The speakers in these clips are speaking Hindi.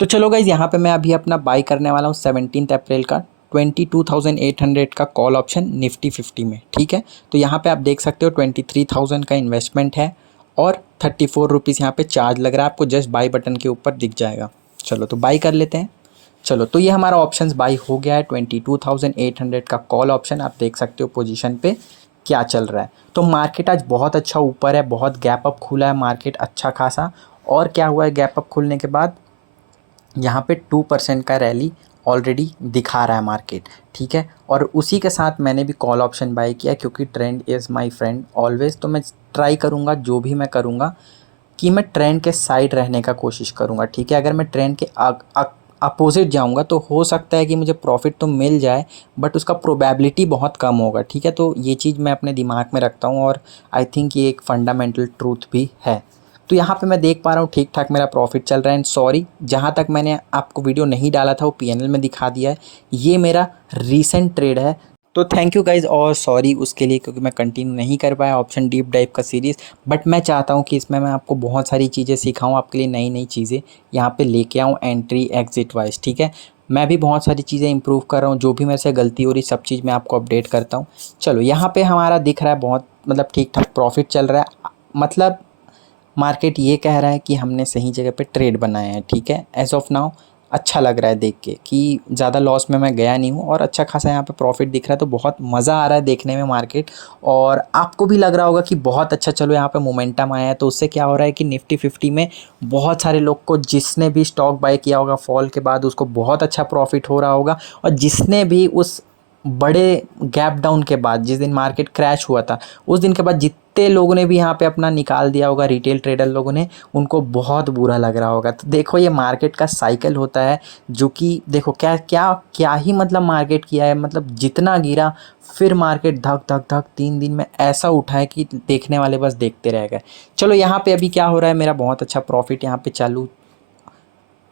तो चलो गाइज, यहाँ पे मैं अभी अपना बाई करने वाला हूँ 17 अप्रैल का 22,800 का कॉल ऑप्शन निफ्टी 50 में। ठीक है, तो यहाँ पे आप देख सकते हो 23,000 का इन्वेस्टमेंट है और 34 रुपीज़ यहाँ पे चार्ज लग रहा है, आपको जस्ट बाई बटन के ऊपर दिख जाएगा। चलो तो बाई कर लेते हैं। चलो तो ये हमारा ऑप्शंस बाई हो गया है। 22,800 का कॉल ऑप्शन, आप देख सकते हो पोजीशन पे क्या चल रहा है। तो मार्केट आज बहुत अच्छा ऊपर है, बहुत गैप अप खुला है मार्केट अच्छा खासा। और क्या हुआ है, गैप अप खुलने के बाद यहाँ पे 2% का रैली ऑलरेडी दिखा रहा है मार्केट। ठीक है, और उसी के साथ मैंने भी कॉल ऑप्शन बाय किया, क्योंकि trend is my friend always. तो मैं ट्राई करूँगा, जो भी मैं करूँगा कि मैं ट्रेंड के साइड रहने का कोशिश करूँगा। ठीक है, अगर मैं ट्रेंड के अपोजिट जाऊँगा तो हो सकता है कि मुझे प्रॉफिट तो मिल जाए, बट उसका प्रोबेबिलिटी बहुत कम होगा। ठीक है, तो ये चीज़ मैं अपने दिमाग में रखता हूँ और आई थिंक ये एक फंडामेंटल ट्रूथ भी है। तो यहाँ पे मैं देख पा रहा हूँ ठीक ठाक मेरा प्रॉफिट चल रहा है। एंड सॉरी, जहाँ तक मैंने आपको वीडियो नहीं डाला था वो पीएनएल में दिखा दिया है। ये मेरा रीसेंट ट्रेड है। तो थैंक यू गाइज़, और सॉरी उसके लिए, क्योंकि मैं कंटिन्यू नहीं कर पाया ऑप्शन डीप डाइव का सीरीज़। बट मैं चाहता हूँ कि इसमें मैं आपको बहुत सारी चीज़ें सिखाऊँ, आपके लिए नई नई चीज़ें यहाँ पे लेके आऊँ एंट्री एग्जिट वाइज। ठीक है, मैं भी बहुत सारी चीज़ें इंप्रूव कर रहा हूँ, जो भी मेरे से गलती हो रही सब चीज़ मैं आपको अपडेट करता हूँ। चलो यहाँ पे हमारा दिख रहा है बहुत मतलब ठीक ठाक प्रॉफिट चल रहा है। मतलब मार्केट ये कह रहा है कि हमने सही जगह पे ट्रेड बनाया है। ठीक है, एज ऑफ नाउ अच्छा लग रहा है देख के कि ज़्यादा लॉस में मैं गया नहीं हूँ और अच्छा खासा यहाँ पे प्रॉफिट दिख रहा है। तो बहुत मज़ा आ रहा है देखने में मार्केट, और आपको भी लग रहा होगा कि बहुत अच्छा चलो यहाँ पे मोमेंटम आया है। तो उससे क्या हो रहा है कि निफ्टी 50 में बहुत सारे लोग को, जिसने भी स्टॉक बाय किया होगा फॉल के बाद, उसको बहुत अच्छा प्रॉफिट हो रहा होगा। और जिसने भी उस बड़े गैप डाउन के बाद, जिस दिन मार्केट क्रैश हुआ था, उस दिन के बाद जितने लोगों ने भी यहाँ पे अपना निकाल दिया होगा, रिटेल ट्रेडर लोगों ने, उनको बहुत बुरा लग रहा होगा। तो देखो ये मार्केट का साइकिल होता है, जो कि देखो क्या क्या क्या ही मतलब मार्केट किया है। मतलब जितना गिरा फिर मार्केट धक धक धक 3 दिन में ऐसा उठा है कि देखने वाले बस देखते रह गए। चलो यहाँ पे अभी क्या हो रहा है, मेरा बहुत अच्छा प्रॉफिट यहाँ पे चालू।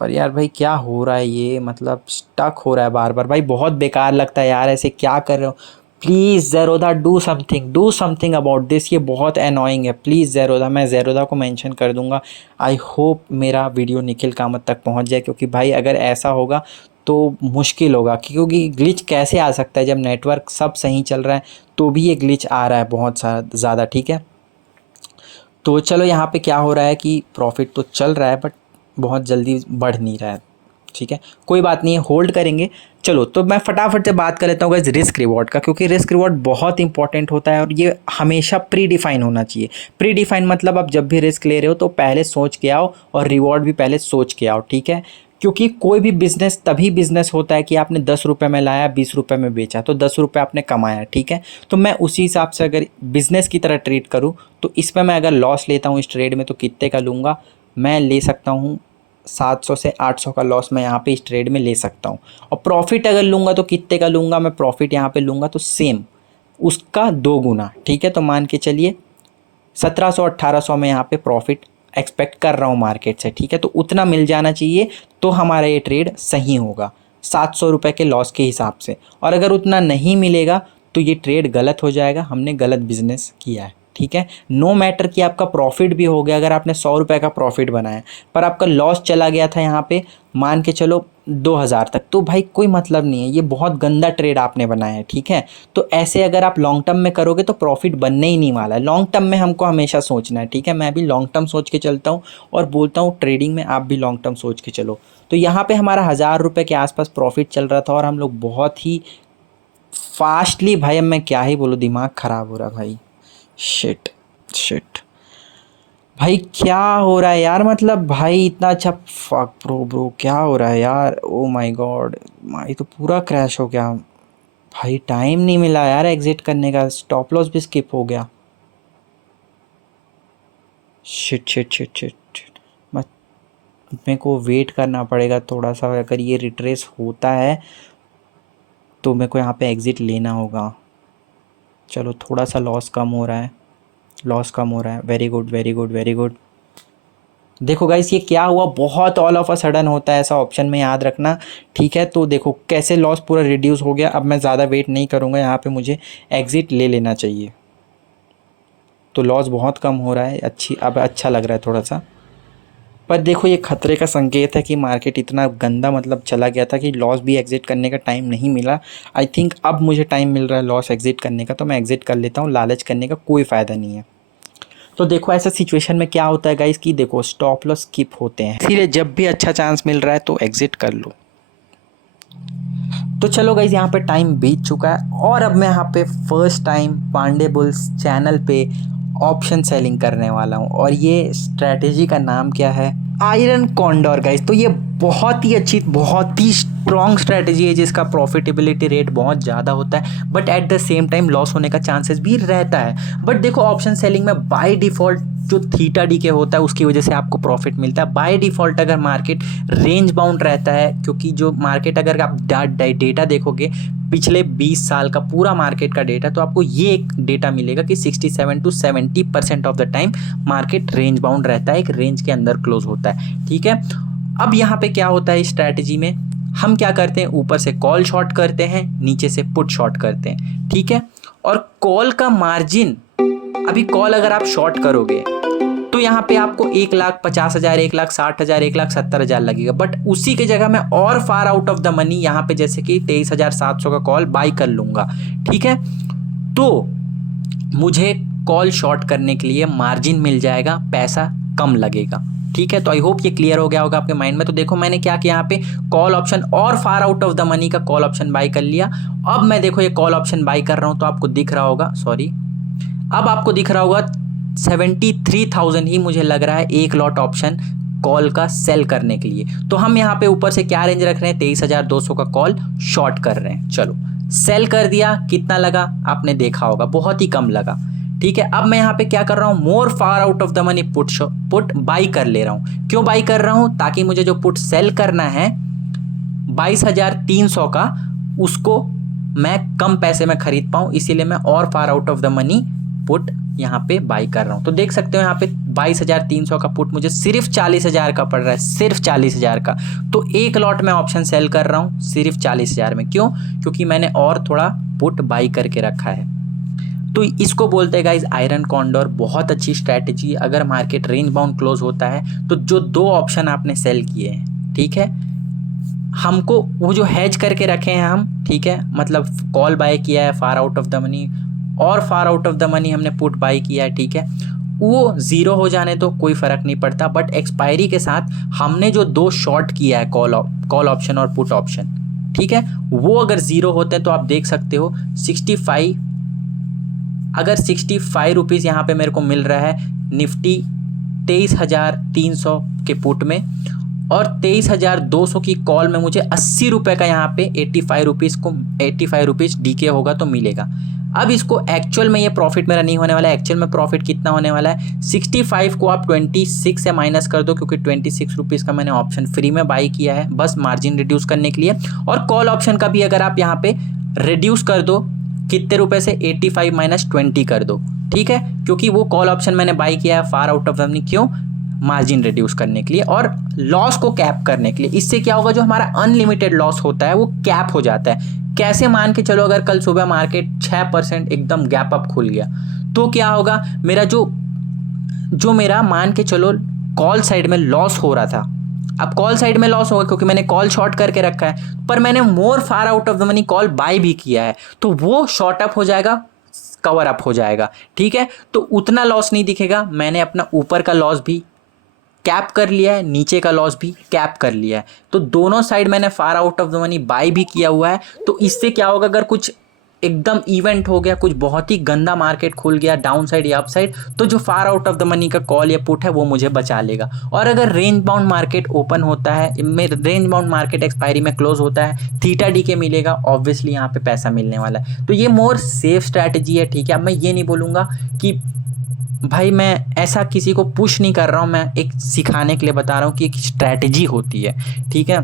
पर यार भाई क्या हो रहा है, ये मतलब स्टक हो रहा है बार बार। भाई बहुत बेकार लगता है यार, ऐसे क्या कर रहे हो। Please Zerodha do something about this. ये बहुत अनोइंग है। प्लीज़ ज़ेरोधा, मैं ज़ेरोधा को मेंशन कर दूंगा। आई होप मेरा वीडियो निखिल कामत तक पहुंच जाए, क्योंकि भाई अगर ऐसा होगा तो मुश्किल होगा। क्योंकि ग्लिच कैसे आ सकता है जब नेटवर्क सब सही चल रहा है, तो भी ये ग्लिच आ रहा है बहुत ज़्यादा। ठीक है, तो चलो यहाँ पे क्या हो रहा है कि प्रॉफिट तो चल रहा है, बट बहुत जल्दी बढ़ नहीं रहा है। ठीक है, कोई बात नहीं है, होल्ड करेंगे। चलो तो मैं फटाफट से बात कर लेता हूँ गाइस रिस्क रिवॉर्ड का, क्योंकि रिस्क रिवॉर्ड बहुत इंपॉर्टेंट होता है और ये हमेशा प्री डिफाइन होना चाहिए। प्री डिफाइन मतलब आप जब भी रिस्क ले रहे हो तो पहले सोच के आओ, और रिवॉर्ड भी पहले सोच के आओ। ठीक है, क्योंकि कोई भी बिजनेस तभी बिजनेस होता है कि आपने 10 रुपये में लाया, 20 रुपये में बेचा, तो 10 रुपये आपने कमाया। ठीक है, तो मैं उसी हिसाब से अगर बिजनेस की तरह ट्रीट करूँ, तो इसमें मैं अगर लॉस लेता हूँ इस ट्रेड में, तो कितने का लूँगा, मैं ले सकता हूँ 700 से 800 का लॉस मैं यहाँ पे इस ट्रेड में ले सकता हूँ। और प्रॉफिट अगर लूँगा तो कितने का लूँगा, मैं प्रॉफिट यहाँ पे लूँगा तो सेम उसका 2 गुना। ठीक है, तो मान के चलिए 1700-1800 में यहाँ पे प्रॉफिट एक्सपेक्ट कर रहा हूँ मार्केट से। ठीक है, तो उतना मिल जाना चाहिए, तो हमारा ये ट्रेड सही होगा 700 रुपये के लॉस के हिसाब से। और अगर उतना नहीं मिलेगा तो ये ट्रेड गलत हो जाएगा, हमने गलत बिजनेस किया है। ठीक है, नो मैटर कि आपका प्रॉफिट भी हो गया, अगर आपने 100 रुपये का प्रॉफिट बनाया पर आपका लॉस चला गया था यहाँ पे मान के चलो 2000 तक, तो भाई कोई मतलब नहीं है, ये बहुत गंदा ट्रेड आपने बनाया है। ठीक है, तो ऐसे अगर आप लॉन्ग टर्म में करोगे तो प्रॉफिट बनने ही नहीं वाला है। लॉन्ग टर्म में हमको हमेशा सोचना है। ठीक है, मैं भी लॉन्ग टर्म सोच के चलता हूँ और बोलता हूँ ट्रेडिंग में आप भी लॉन्ग टर्म सोच के चलो। तो यहाँ पे हमारा 1000 रुपये के आसपास प्रॉफिट चल रहा था और हम लोग बहुत ही फास्टली, भाई अब मैं क्या ही बोलूँ, दिमाग ख़राब हो रहा भाई। शिट शिट भाई क्या हो रहा है यार, मतलब भाई इतना अच्छा, फक ब्रो क्या हो रहा है यार, ओ माय गॉड, भाई तो पूरा क्रैश हो गया। भाई टाइम नहीं मिला यार एग्जिट करने का, स्टॉप लॉस भी स्किप हो गया। Shit shit shit shit shit. मत मेरे को वेट करना पड़ेगा थोड़ा सा, अगर ये रिट्रेस होता है तो मेरे को यहाँ पे एग्ज़िट लेना होगा। चलो थोड़ा सा लॉस कम हो रहा है, लॉस कम हो रहा है। Very good very good very good. देखो गाइस ये क्या हुआ, बहुत ऑल ऑफ अ सडन होता है ऐसा ऑप्शन में, याद रखना। ठीक है, तो देखो कैसे लॉस पूरा रिड्यूस हो गया। अब मैं ज़्यादा वेट नहीं करूँगा, यहाँ पे मुझे एग्ज़िट ले लेना चाहिए। तो लॉस बहुत कम हो रहा है, अच्छी अब अच्छा लग रहा है थोड़ा सा, पर देखो ये खतरे का संकेत है कि मार्केट इतना गंदा मतलब चला गया था कि लॉस भी एग्जिट करने का टाइम नहीं मिला। आई थिंक अब मुझे टाइम मिल रहा है लॉस एग्जिट करने का, तो मैं एग्जिट कर लेता हूँ, लालच करने का कोई फ़ायदा नहीं है। तो देखो ऐसा सिचुएशन में क्या होता है गाइस कि देखो स्टॉप लॉस स्किप होते हैं, इसीलिए जब भी अच्छा चांस मिल रहा है तो एग्जिट कर लो। तो चलो गाइज यहाँ पे टाइम बीत चुका है और अब मैं यहाँ पे first time Pandey bulls channel पे ऑप्शन सेलिंग करने वाला हूँ और ये स्ट्रैटेजी का नाम क्या है, आयरन कॉन्डोर गाइज। तो ये बहुत ही अच्छी, बहुत ही स्ट्रॉन्ग स्ट्रैटेजी है जिसका प्रॉफिटेबिलिटी रेट बहुत ज़्यादा होता है, but at the same time loss होने का चांसेस भी रहता है। बट देखो ऑप्शन सेलिंग में बाय डिफ़ॉल्ट जो थीटा डी के होता है उसकी वजह से आपको प्रॉफिट मिलता है। बाय डिफ़ॉल्ट अगर मार्केट रेंज बाउंड रहता है, क्योंकि जो मार्केट अगर आप डेटा देखोगे पिछले 20 साल का पूरा मार्केट का डेटा, तो आपको ये एक डेटा मिलेगा कि 67 to 70% of the time market range bound रहता है, एक रेंज के अंदर क्लोज होता है। ठीक है, अब यहाँ पे क्या होता है इस स्ट्रैटेजी में, हम क्या करते हैं, ऊपर से कॉल शॉर्ट करते हैं, नीचे से पुट शॉर्ट करते हैं। ठीक है, और कॉल का मार्जिन, अभी कॉल अगर आप शॉर्ट करोगे तो यहाँ पे आपको 1,50,000, 1,60,000, 1,70,000 लगेगा, बट उसी के जगह मैं और far out of the money यहाँ पे जैसे कि 23,700 का कॉल बाई कर लूँगा। ठीक है, तो मुझे कॉल शॉर्ट करने के लिए मार्जिन मिल जाएगा, पैसा कम लगेगा। ठीक है, तो आई होप ये क्लियर हो गया होगा आपके माइंड में। तो देखो मैंने क्या किया, यहाँ पे कॉल ऑप्शन और far out of the money का कॉल ऑप्शन बाई कर लिया। अब मैं देखो ये कॉल ऑप्शन बाई कर रहा हूँ तो आपको दिख रहा होगा, अब आपको दिख रहा होगा 73,000 ही मुझे लग रहा है एक लॉट ऑप्शन कॉल का सेल करने के लिए। तो हम यहाँ पे ऊपर से क्या रेंज रख रहे हैं, 23,200 का कॉल शॉर्ट कर रहे हैं। चलो सेल कर दिया, कितना लगा आपने देखा होगा, बहुत ही कम लगा। ठीक है, अब मैं यहाँ पे क्या कर रहा हूँ, more far out of the money put buy कर ले रहा हूँ। क्यों बाई कर रहा हूँ, ताकि मुझे जो पुट सेल करना है 22,300 का, उसको मैं कम पैसे में खरीद पाऊँ, इसीलिए मैं और far out of the money put यहाँ पे बाई कर रहा हूँ। तो देख सकते हो यहाँ पे 22,300 का पुट मुझे सिर्फ 40,000 का पड़ रहा है, सिर्फ 40,000 का। तो एक लॉट में ऑप्शन सेल कर रहा हूँ सिर्फ 40,000 में। क्यों, क्योंकि मैंने और थोड़ा पुट बाई करके रखा है। तो इसको बोलते हैं गाइज आयरन कॉन्डोर, बहुत अच्छी स्ट्रैटेजी। अगर मार्केट रेंज बाउंड क्लोज होता है तो जो दो ऑप्शन आपने सेल किए हैं, ठीक है, हमको वो जो हेज करके रखे हैं हम, ठीक है, मतलब कॉल बाय किया है far out of the money और far out of the money हमने पुट बाई किया है, ठीक है, वो ज़ीरो हो जाने तो कोई फ़र्क नहीं पड़ता, बट एक्सपायरी के साथ हमने जो दो शॉर्ट किया है कॉल ऑप्शन और पुट ऑप्शन, ठीक है, वो अगर ज़ीरो होते हैं तो आप देख सकते हो 65, अगर 65 रुपीज़ यहाँ पे मेरे को मिल रहा है निफ्टी 23,300 के पुट में और 23,200 की कॉल में मुझे 80 रुपये का यहाँ पे 85 रुपीज़ डीके होगा तो मिलेगा। अब इसको एक्चुअल में ये प्रॉफिट मेरा नहीं होने वाला है। एक्चुअल में प्रॉफिट कितना होने वाला है, 65 को आप 26 से माइनस कर दो, क्योंकि 26 रुपीज़ का मैंने ऑप्शन फ्री में बाई किया है बस मार्जिन रिड्यूस करने के लिए। और कॉल ऑप्शन का भी अगर आप यहाँ पे रिड्यूस कर दो कितने रुपए से, 85 माइनस 20 कर दो, ठीक है, क्योंकि वो कॉल ऑप्शन मैंने बाई किया है far out of the money. क्यों, मार्जिन रिड्यूस करने के लिए और लॉस को कैप करने के लिए। इससे क्या होगा, जो हमारा अनलिमिटेड लॉस होता है वो कैप हो जाता है। कैसे, मान के चलो अगर कल सुबह मार्केट 6% एकदम गैप अप खुल गया तो क्या होगा, मेरा जो मेरा मान के चलो कॉल साइड में लॉस हो रहा था, अब कॉल साइड में लॉस होगा क्योंकि मैंने कॉल शॉर्ट करके रखा है, पर मैंने more far out of the money call buy भी किया है, तो वो शॉर्ट अप हो जाएगा, कवर अप हो जाएगा, ठीक है। तो उतना लॉस नहीं दिखेगा, मैंने अपना ऊपर का लॉस भी कैप कर लिया है, नीचे का लॉस भी कैप कर लिया है, तो दोनों साइड मैंने फार out of the money by भी किया हुआ है। तो इससे क्या होगा, अगर कुछ एकदम इवेंट हो गया, कुछ बहुत ही गंदा मार्केट खुल गया डाउन साइड या अप साइड, तो जो फार आउट ऑफ द मनी का कॉल या पुट है वो मुझे बचा लेगा। और अगर रेंज बाउंड मार्केट ओपन होता है, रेंज बाउंड मार्केट एक्सपायरी में क्लोज होता है, थीटा डी के मिलेगा, ऑब्वियसली यहाँ पे पैसा मिलने वाला है। तो ये मोर सेफ स्ट्रैटेजी है, ठीक है। अब मैं ये नहीं बोलूँगा कि भाई मैं ऐसा किसी को पुश नहीं कर रहा हूँ, मैं एक सिखाने के लिए बता रहा हूँ कि एक स्ट्रैटेजी होती है, ठीक है।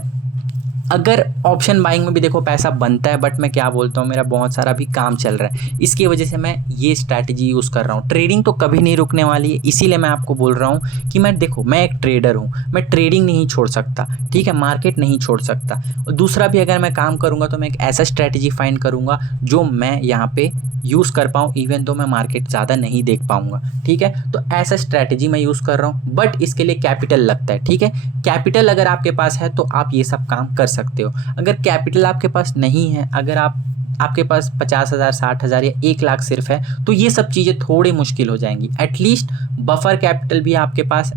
अगर ऑप्शन बाइंग में भी देखो पैसा बनता है, बट मैं क्या बोलता हूँ, मेरा बहुत सारा भी काम चल रहा है, इसकी वजह से मैं ये स्ट्रैटेजी यूज़ कर रहा हूँ। ट्रेडिंग तो कभी नहीं रुकने वाली है, इसीलिए मैं आपको बोल रहा हूँ कि मैं देखो, मैं एक ट्रेडर हूँ, मैं ट्रेडिंग नहीं छोड़ सकता, ठीक है, मार्केट नहीं छोड़ सकता। और दूसरा भी अगर मैं काम करूँगा तो मैं एक ऐसा स्ट्रैटेजी फाइंड करूँगा जो मैं यहाँ पे यूज़ कर पाऊँ, इवन तो मैं मार्केट ज़्यादा नहीं देख पाऊँगा, ठीक है। तो ऐसा स्ट्रैटेजी मैं यूज़ कर रहा हूँ, बट इसके लिए कैपिटल लगता है, ठीक है। कैपिटल अगर आपके पास है तो आप ये सब काम कर सकते हो। अगर कैपिटल आपके पास नहीं है, अगर आपके पास 50,000, 60,000 या 1 लाख सिर्फ है, तो ये सब चीज़ें थोड़ी मुश्किल हो जाएंगी। एटलीस्ट बफर कैपिटल भी आपके पास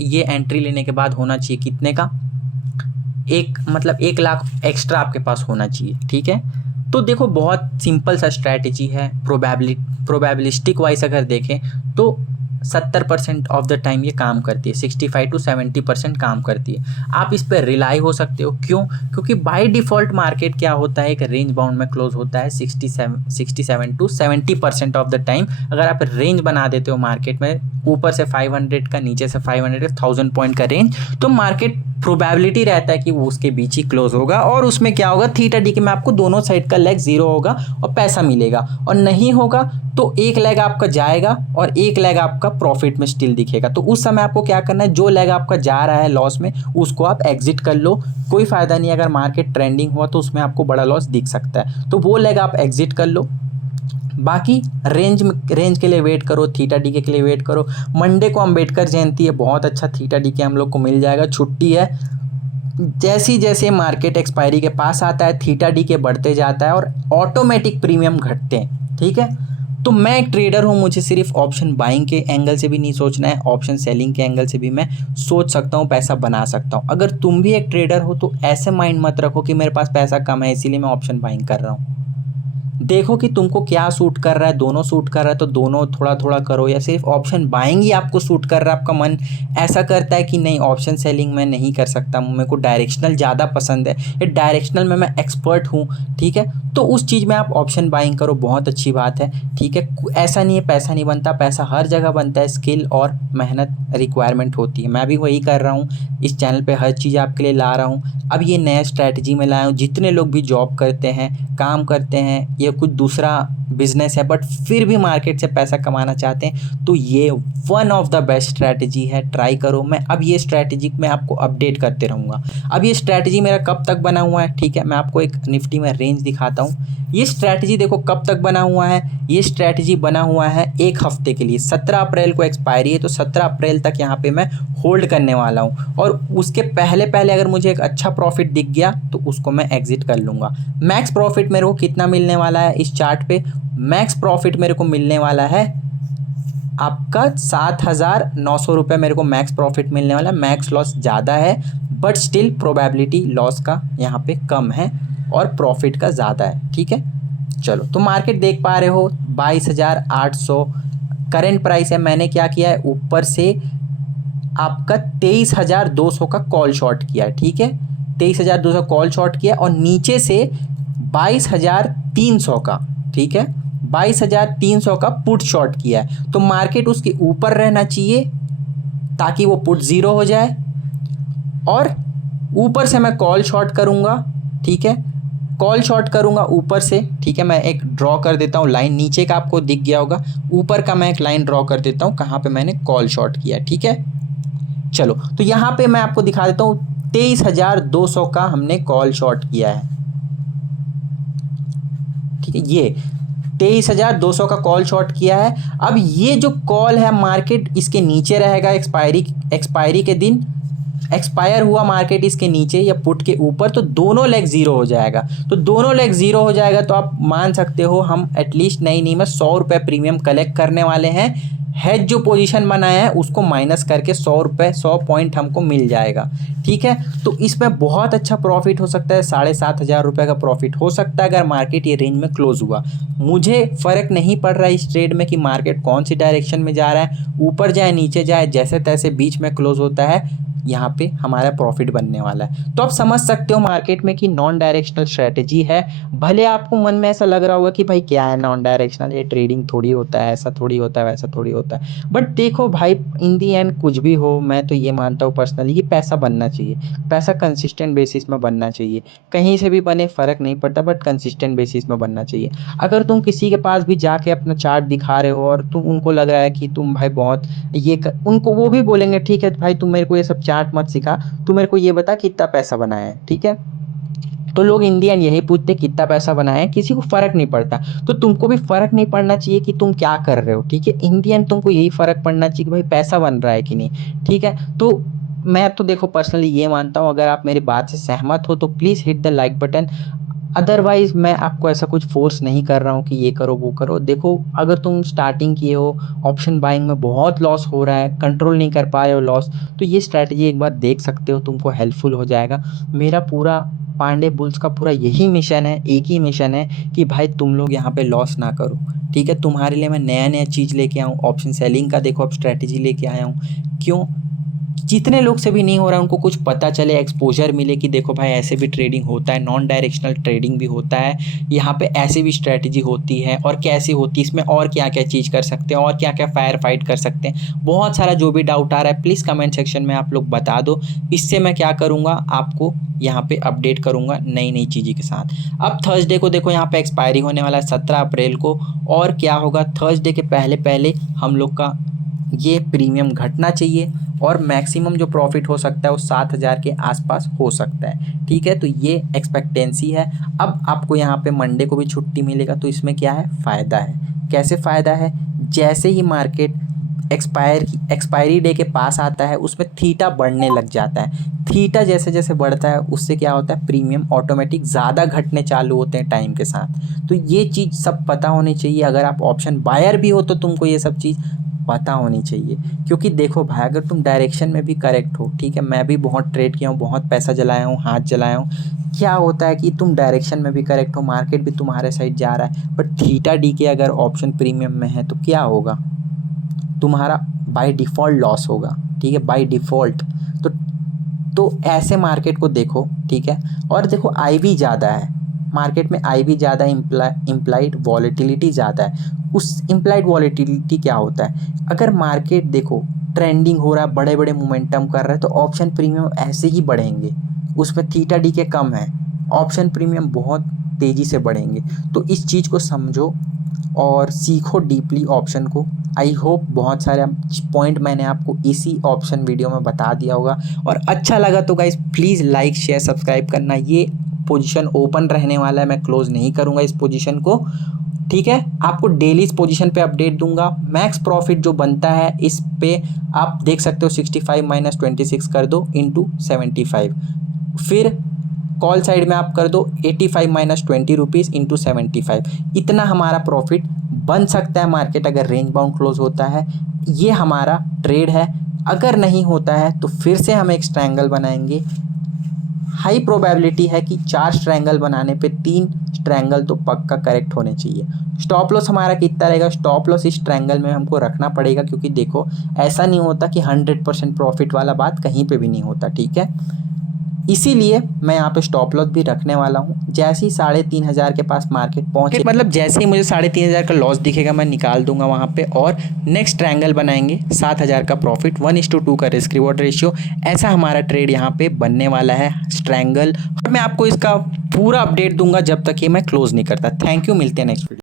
ये एंट्री लेने के बाद होना चाहिए, कितने का, मतलब 1 लाख एक्स्ट्रा आपके पास होना चाहिए, ठीक है। तो देखो, बहुत सिंपल सा स्ट्रैटेजी है। प्रोबेबिलिस्टिक वाइज अगर देखें तो 70% ऑफ द टाइम ये काम करती है, 65 to 70% काम करती है। आप इस पर रिलाई हो सकते हो। क्यों? क्योंकि बाय डिफ़ॉल्ट मार्केट क्या होता है, एक रेंज बाउंड में क्लोज होता है 67 to 70% ऑफ द टाइम। अगर आप रेंज बना देते हो मार्केट में, ऊपर से 500 का, नीचे से 500 1000 पॉइंट का रेंज, तो मार्केट प्रोबेबिलिटी रहता है कि वो उसके बीच ही क्लोज होगा। और उसमें क्या होगा, थीटा डी के में आपको दोनों साइड का लेग जीरो होगा और पैसा मिलेगा। और नहीं होगा तो एक लेग आपका जाएगा और एक लेग आपका प्रॉफिट में स्टिल दिखेगा। तो उस समय आपको क्या करना है, जो लेग आपका जा रहा है लॉस में, उसको आप एग्जिट कर लो, कोई फ़ायदा नहीं। अगर मार्केट ट्रेंडिंग हुआ तो उसमें आपको बड़ा लॉस दिख सकता है, तो वो लेग आप एग्जिट कर लो। बाकी रेंज के लिए वेट करो, थीटा डी के लिए वेट करो। मंडे को अम्बेडकर जयंती है, बहुत अच्छा थीटा डी के हम लोग को मिल जाएगा, छुट्टी है। जैसे जैसे मार्केट एक्सपायरी के पास आता है, थीटा डी के बढ़ते जाता है और ऑटोमेटिक प्रीमियम घटते हैं, ठीक है। तो मैं एक ट्रेडर हूँ, मुझे सिर्फ ऑप्शन बाइंग के एंगल से भी नहीं सोचना है, ऑप्शन सेलिंग के एंगल से भी मैं सोच सकता हूँ, पैसा बना सकता हूँ। अगर तुम भी एक ट्रेडर हो तो ऐसे माइंड मत रखो कि मेरे पास पैसा कम है इसीलिए मैं ऑप्शन बाइंग कर रहा हूँ। देखो कि तुमको क्या सूट कर रहा है, दोनों सूट कर रहा है तो दोनों थोड़ा थोड़ा करो, या सिर्फ ऑप्शन बाइंग ही आपको सूट कर रहा है, आपका मन ऐसा करता है कि नहीं ऑप्शन सेलिंग मैं नहीं कर सकता, मेरे को डायरेक्शनल ज़्यादा पसंद है, ये डायरेक्शनल में मैं एक्सपर्ट हूँ, ठीक है, तो उस चीज़ में आप ऑप्शन बाइंग करो, बहुत अच्छी बात है, ठीक है। ऐसा नहीं है पैसा नहीं बनता, पैसा हर जगह बनता है, स्किल और मेहनत रिक्वायरमेंट होती है। मैं भी वही कर रहा हूँ, इस चैनल पे हर चीज़ आपके लिए ला रहा हूँ। अब ये नया स्ट्रैटेजी में लाया हूँ, जितने लोग भी जॉब करते हैं, काम करते हैं, या कुछ दूसरा बिजनेस है बट फिर भी मार्केट से पैसा कमाना चाहते हैं, तो ये one of the best strategy है, ट्राई करो। मैं अब ये स्ट्रैटेजी मैं आपको अपडेट करते रहूँगा। अब ये स्ट्रैटेजी मेरा कब तक बना हुआ है, ठीक है, मैं आपको एक निफ्टी में रेंज दिखाता हूँ। ये स्ट्रैटेजी देखो कब तक बना हुआ है, ये स्ट्रैटेजी बना हुआ है 1 हफ्ते के लिए। 17 अप्रैल को एक्सपायरी है, तो 17 अप्रैल तक यहाँ पे मैं होल्ड करने वाला हूँ, और उसके पहले पहले अगर मुझे एक अच्छा प्रॉफिट दिख गया तो उसको मैं एग्जिट कर लूँगा। मैक्स प्रॉफिट मेरे को कितना मिलने वाला है इस चार्ट पे, मैक्स प्रॉफिट मेरे को मिलने वाला है आपका 7,900 रुपये मेरे को मैक्स प्रॉफिट मिलने वाला है। मैक्स लॉस ज़्यादा है बट स्टिल प्रोबेबिलिटी लॉस का यहाँ पे कम है और प्रॉफिट का ज़्यादा है, ठीक है। चलो, तो मार्केट देख पा रहे हो 22,800 करंट प्राइस है। मैंने क्या किया है, ऊपर से आपका 23,200 का कॉल शॉर्ट किया है, ठीक है, 23,200 कॉल शॉर्ट किया और नीचे से 22,300 का, ठीक है, 22,300 का पुट शॉर्ट किया है। तो मार्केट उसके ऊपर रहना चाहिए ताकि वो पुट ज़ीरो हो जाए, और ऊपर से मैं कॉल शॉर्ट करूँगा, ठीक है, कॉल शॉर्ट करूँगा ऊपर से, ठीक है। मैं एक ड्रॉ कर देता हूँ लाइन, नीचे का आपको दिख गया होगा, ऊपर का मैं एक लाइन ड्रॉ कर देता हूँ कहाँ पे मैंने कॉल शॉर्ट किया, ठीक है। चलो, तो यहाँ पे मैं आपको दिखा देता हूँ 23,200 का हमने कॉल शॉर्ट किया है, ठीक है, ये 23,200 का कॉल शॉर्ट किया है। अब ये जो कॉल है मार्केट इसके नीचे रहेगा, एक्सपायरी के दिन एक्सपायर हुआ मार्केट इसके नीचे या पुट के ऊपर, तो दोनों लेग ज़ीरो हो जाएगा। तो दोनों लेग ज़ीरो हो जाएगा तो आप मान सकते हो हम एटलीस्ट नहीं में 100 रुपये प्रीमियम कलेक्ट करने वाले हैं। हेज जो पोजीशन बनाया है उसको माइनस करके 100 पॉइंट हमको मिल जाएगा, ठीक है। तो इसमें बहुत अच्छा प्रॉफिट हो सकता है, 7,500 रुपये का प्रॉफिट हो सकता है अगर मार्केट ये रेंज में क्लोज हुआ। मुझे फ़र्क नहीं पड़ रहा इस ट्रेड में कि मार्केट कौन सी डायरेक्शन में जा रहा है, ऊपर जाए नीचे जाए, जैसे तैसे बीच में क्लोज होता है। यहाँ पे हमारा प्रॉफिट बनने वाला है। तो आप समझ सकते हो मार्केट में कि नॉन डायरेक्शनल स्ट्रेटेजी है। भले आपको मन में ऐसा लग रहा होगा कि भाई क्या है नॉन डायरेक्शनल, ये ट्रेडिंग थोड़ी होता है, ऐसा थोड़ी होता है, वैसा थोड़ी होता है। बट देखो भाई, इन दी एंड कुछ भी हो, मैं तो ये मानता हूँ पर्सनली कि पैसा बनना चाहिए। पैसा कंसिस्टेंट बेसिस में बनना चाहिए, कहीं से भी बने फ़र्क नहीं पड़ता, बट कंसिस्टेंट बेसिस में बनना चाहिए। अगर तुम किसी के पास भी जाके अपना चार्ट दिखा रहे हो और तुम उनको लग रहा है कि तुम भाई बहुत उनको वो भी बोलेंगे ठीक है भाई तुम मेरे को ये सब चार्ट मत सिखा, तू मेरे को ये बता कितना पैसा बनाया है, ठीक है। तो लोग इंडियन यही पूछते कितना पैसा बनाया है, किसी को फर्क नहीं पड़ता। तो तुमको भी फर्क नहीं पड़ना चाहिए कि तुम क्या कर रहे हो, ठीक है। इंडियन तुमको यही फर्क पड़ना चाहिए कि भाई पैसा बन रहा है कि नहीं, ठीक है। तो मैं तो देखो पर्सनली ये मानता हूँ, अगर आप मेरी बात से सहमत हो तो please hit the like button. Otherwise मैं आपको ऐसा कुछ फोर्स नहीं कर रहा हूँ कि ये करो वो करो। देखो अगर तुम स्टार्टिंग किए हो, ऑप्शन बाइंग में बहुत लॉस हो रहा है, कंट्रोल नहीं कर पा रहे हो लॉस, तो ये स्ट्रैटेजी एक बार देख सकते हो, तुमको हेल्पफुल हो जाएगा। मेरा पूरा पांडे बुल्स का पूरा यही मिशन है, एक ही मिशन है कि भाई तुम लोग यहाँ पे लॉस ना करो, ठीक है। तुम्हारे लिए मैं नया नया चीज़ लेके आऊँ, ऑप्शन सेलिंग का देखो अब स्ट्रैटेजी लेके आया हूँ। क्यों? जितने लोग से भी नहीं हो रहा है उनको कुछ पता चले, एक्सपोजर मिले कि देखो भाई ऐसे भी ट्रेडिंग होता है, नॉन डायरेक्शनल ट्रेडिंग भी होता है, यहाँ पे ऐसे भी स्ट्रेटजी होती है और कैसे होती है, इसमें और क्या क्या चीज़ कर सकते हैं और क्या क्या फायर फाइट कर सकते हैं। बहुत सारा जो भी डाउट आ रहा है प्लीज़ कमेंट सेक्शन में आप लोग बता दो। इससे मैं क्या करूँगा, आपको यहाँ पे अपडेट करूँगा नई नई चीज़ें के साथ। अब थर्सडे को देखो यहाँ पे एक्सपायरी होने वाला है 17 अप्रैल को, और क्या होगा थर्सडे के पहले पहले हम लोग का ये प्रीमियम घटना चाहिए और मैक्सिमम जो प्रॉफिट हो सकता है वो 7,000 के आसपास हो सकता है, ठीक है। तो ये एक्सपेक्टेंसी है। अब आपको यहाँ पे मंडे को भी छुट्टी मिलेगा, तो इसमें क्या है फ़ायदा है। कैसे फ़ायदा है? जैसे ही मार्केट एक्सपायरी डे के पास आता है उसमें थीटा बढ़ने लग जाता है। थीटा जैसे जैसे बढ़ता है उससे क्या होता है, प्रीमियम ऑटोमेटिक ज़्यादा घटने चालू होते हैं टाइम के साथ। तो ये चीज़ सब पता होनी चाहिए। अगर आप ऑप्शन बायर भी हो तो तुमको ये सब चीज़ पता होनी चाहिए। क्योंकि देखो भाई अगर तुम डायरेक्शन में भी करेक्ट हो, ठीक है, मैं भी बहुत ट्रेड किया हूँ, बहुत पैसा जलाया हूँ, हाथ जलाया हूँ। क्या होता है कि तुम डायरेक्शन में भी करेक्ट हो, मार्केट भी तुम्हारे साइड जा रहा है, बट थीटा डी के अगर ऑप्शन प्रीमियम में है तो क्या होगा, तुम्हारा बाय डिफ़ॉल्ट लॉस होगा, ठीक है, बाय डिफ़ॉल्ट। तो ऐसे मार्केट को देखो, ठीक है। और देखो आई भी ज़्यादा है मार्केट में, आई भी ज़्यादा, इम्प्लाइड वॉलेटिलिटी ज़्यादा है। उस इम्प्लाइड वॉलेटिलिटी क्या होता है, अगर मार्केट देखो ट्रेंडिंग हो रहा है, बड़े बड़े मोमेंटम कर रहा है, तो ऑप्शन प्रीमियम ऐसे ही बढ़ेंगे। उसमें थीटा डी के कम है, ऑप्शन प्रीमियम बहुत तेज़ी से बढ़ेंगे। तो इस चीज़ को समझो और सीखो डीपली ऑप्शन को। आई होप बहुत सारे पॉइंट मैंने आपको इसी ऑप्शन वीडियो में बता दिया होगा, और अच्छा लगा तो guys please like share subscribe करना। ये पोजीशन ओपन रहने वाला है, मैं क्लोज़ नहीं करूँगा इस पोजीशन को, ठीक है। आपको डेली इस पोजीशन पे अपडेट दूंगा। मैक्स प्रॉफिट जो बनता है इस पे आप देख सकते हो, 65 माइनस 26 कर दो इंटू 75, फिर कॉल साइड में आप कर दो 85 माइनस 20 रुपीज़ इंटू 75। इतना हमारा प्रॉफिट बन सकता है मार्केट अगर रेंज बाउंड क्लोज होता है। ये हमारा ट्रेड है। अगर नहीं होता है तो फिर से हम एक स्ट्रैंगल बनाएंगे। हाई प्रोबेबिलिटी है कि 4 स्ट्रैंगल बनाने पे 3 स्ट्रैंगल तो पक्का करेक्ट होने चाहिए। स्टॉप लॉस हमारा कितना रहेगा, स्टॉप लॉस इस ट्रैंगल में हमको रखना पड़ेगा, क्योंकि देखो ऐसा नहीं होता कि 100% प्रॉफिट वाला बात कहीं पे भी नहीं होता, ठीक है। इसीलिए मैं यहाँ पे स्टॉप लॉस भी रखने वाला हूँ। जैसे ही 3,500 के पास मार्केट पहुँचे, मतलब जैसे ही मुझे 3,500 का लॉस दिखेगा मैं निकाल दूंगा वहाँ पे, और नेक्स्ट ट्रायंगल बनाएंगे 7,000 का प्रॉफिट, 1:2 का रिस्क रिवॉर्ड रेशियो। ऐसा हमारा ट्रेड यहाँ पे बनने वाला है ट्रायंगल, और मैं आपको इसका पूरा अपडेट दूंगा जब तक ये मैं क्लोज नहीं करता। थैंक यू, मिलते हैं नेक्स्ट वीडियो।